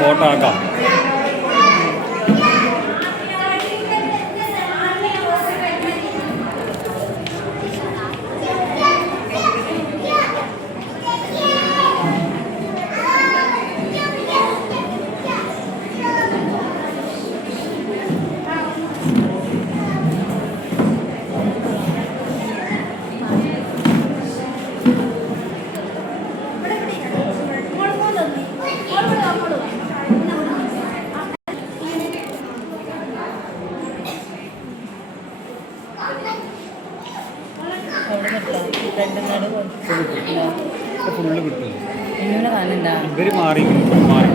Photo ആക്കാം. Full കിട്ടും. ഇവര് മാറി മാറി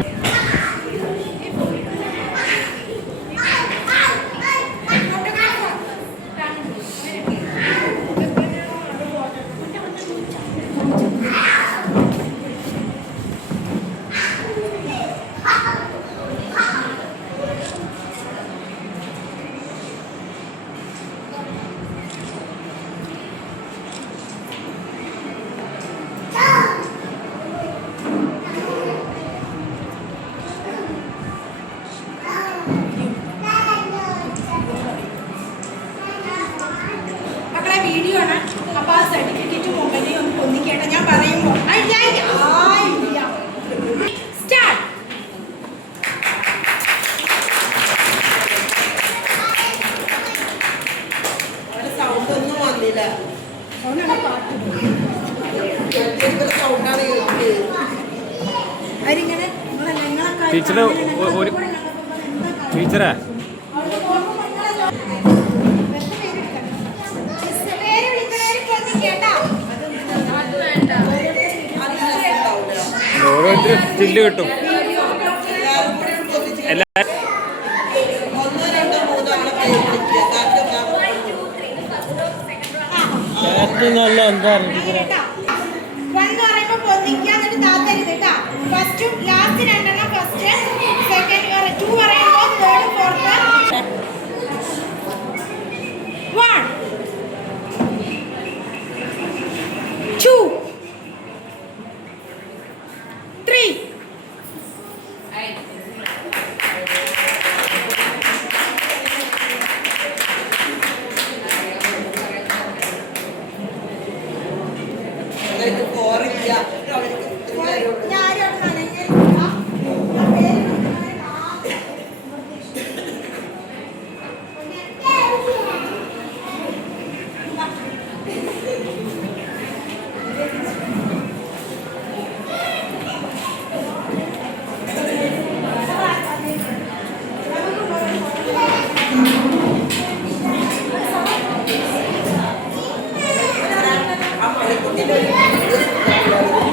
വീഡിയോ ആണ്. അപ്പൊ ആ സർട്ടിഫിക്കറ്റ് മൊബൈലിൽ ഒന്ന് പൊന്നിക്കേണ്ട. ഞാൻ പറയുമ്പോൾ സ്റ്റാർട്ട്. സൗണ്ട് ഒന്നും വന്നില്ല. അവരിങ്ങനെ ടീച്ചറെ ടീച്ചറെ ഓരോരുത്തരും സ്റ്റില്ല് കിട്ടും. ഏറ്റവും നല്ല എന്താ ഫസ്റ്റ് ലാസ്റ്റ് രണ്ടെണ്ണം ഫസ്റ്റ് സെക്കൻഡ് 2 പറയുമ്പോൾ തേർഡ് ഫോർത്ത് 1